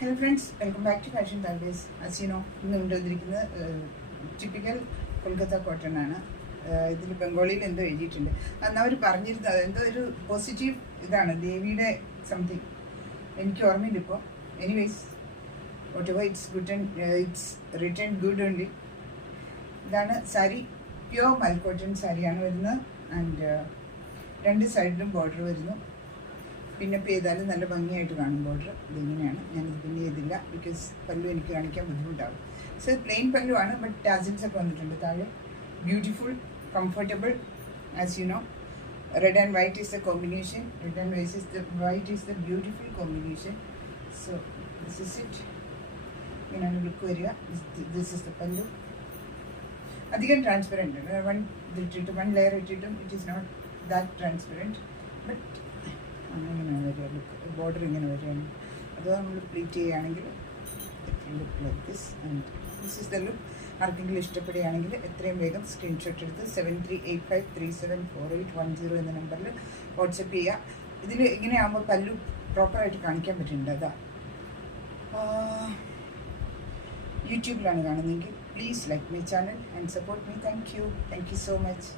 Hello friends, welcome back to fashion paradise. അസീനോ ഇന്ന് കൊണ്ടുവന്നിരിക്കുന്നത് ടിപ്പിക്കൽ കൊൽക്കത്ത കോട്ടൺ ആണ്. ഇതിൽ ബംഗാളിയിൽ എന്തോ എഴുതിയിട്ടുണ്ട്. അന്ന് അവർ പറഞ്ഞിരുന്നത് എന്തോ ഒരു പോസിറ്റീവ് ഇതാണ്, ദേവിയുടെ സംതിങ്, എനിക്ക് ഓർമ്മയില്ല ഇപ്പോൾ. Anyways what ever it's good and it's return good only. ഇതാണ് സാരി, പ്യോർ മൽക്കോട്ടൺ സാരിയാണ് വരുന്നത്. ആൻഡ് രണ്ട് സൈഡിലും ബോർഡർ വരുന്നു. പിന്നപ്പ് ചെയ്താലും നല്ല ഭംഗിയായിട്ട് കാണും ബോർഡർ. ഇതിങ്ങനെയാണ്, ഞാനിത് പിന്നെ ചെയ്തില്ല ബിക്കോസ് പല്ലു എനിക്ക് കാണിക്കാൻ ബുദ്ധിമുട്ടാകും. സോ പ്ലെയിൻ പല്ലു ആണ്, ബട്ട് ടാസിൽസ് ഒക്കെ വന്നിട്ടുണ്ട് താഴെ. Beautiful, comfortable as you know. Red and white is the combination. Red and white is the beautiful combination. So this is it. ഇങ്ങനെയാണ് ലുക്ക് വരിക. This is the pallu. അധികം ട്രാൻസ്പെറൻറ്റ്, വൺ ലെയർ ഇട്ടിട്ടും it is not that transparent, but ഇങ്ങനെ വരിക look. Border ഇങ്ങനെ വരികയാണ്. അത് നമ്മൾ പ്ലീറ്റ് ചെയ്യുകയാണെങ്കിൽ look like this. And this is the look. ആർക്കെങ്കിലും ഇഷ്ടപ്പെടുകയാണെങ്കിൽ എത്രയും വേഗം സ്ക്രീൻഷോട്ട് എടുത്ത് 7385374810 എന്ന നമ്പറിൽ വാട്സപ്പ് ചെയ്യുക. ഇതിൽ ഇങ്ങനെ ആകുമ്പോൾ പല്ലു പ്രോപ്പറായിട്ട് കാണിക്കാൻ പറ്റുന്നുണ്ട്. അതാ യൂട്യൂബിലാണ് കാണുന്നതെങ്കിൽ please like my channel and support me. Thank you so much.